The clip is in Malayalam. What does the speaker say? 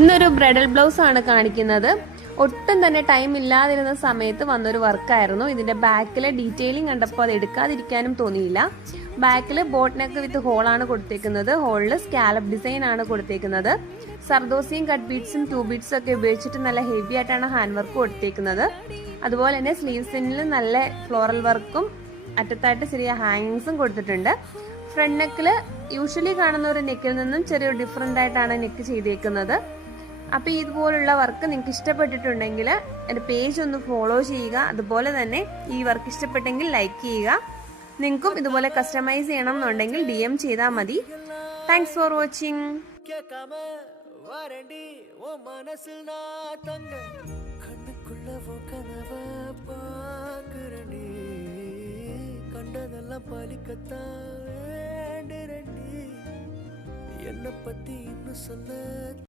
ഇന്നൊരു ബ്രൈഡൽ ബ്ലൗസ് ആണ് കാണിക്കുന്നത്. ഒട്ടും തന്നെ ടൈം ഇല്ലാതിരുന്ന സമയത്ത് വന്നൊരു വർക്കായിരുന്നു. ഇതിന്റെ ബാക്കിലെ ഡീറ്റെയിലിംഗ് കണ്ടപ്പോൾ അത് എടുക്കാതിരിക്കാനും തോന്നിയില്ല. ബാക്കിൽ ബോട്ട് നെക്ക് വിത്ത് ഹോളാണ് കൊടുത്തേക്കുന്നത്. ഹോളിൽ സ്കാലപ്പ് ഡിസൈൻ ആണ് കൊടുത്തേക്കുന്നത്. സർദോസിയും കട്ട് ബീഡ്സും 2 ബീഡ്സും ഒക്കെ ഉപയോഗിച്ചിട്ട് നല്ല ഹെവി ആയിട്ടാണ് ഹാൻഡ് വർക്ക് കൊടുത്തേക്കുന്നത്. അതുപോലെ തന്നെ സ്ലീവ്സിൽ നല്ല ഫ്ലോറൽ വർക്കും അറ്റത്തായിട്ട് ചെറിയ ഹാങ്ങിങ്സും കൊടുത്തിട്ടുണ്ട്. ഫ്രണ്ട് നെക്കിൽ യൂഷ്വലി കാണുന്ന ഒരു നെക്കിൽ നിന്നും ചെറിയൊരു ഡിഫറെന്റ് ആയിട്ടാണ് നെക്ക് ചെയ്തേക്കുന്നത്. അപ്പോൾ ഇതുപോലുള്ള വർക്ക് നിങ്ങൾക്ക് ഇഷ്ടപ്പെട്ടിട്ടുണ്ടെങ്കിൽ എൻ്റെ പേജ് ഒന്ന് ഫോളോ ചെയ്യുക. അതുപോലെ തന്നെ ഈ വർക്ക് ഇഷ്ടപ്പെട്ടെങ്കിൽ ലൈക്ക് ചെയ്യുക. നിങ്ങൾക്കും ഇതുപോലെ കസ്റ്റമൈസ് ചെയ്യണം എന്നുണ്ടെങ്കിൽ DM ചെയ്താൽ മതി. Thanks for watching. என்ன பத்தி இன்னும் சொல்ல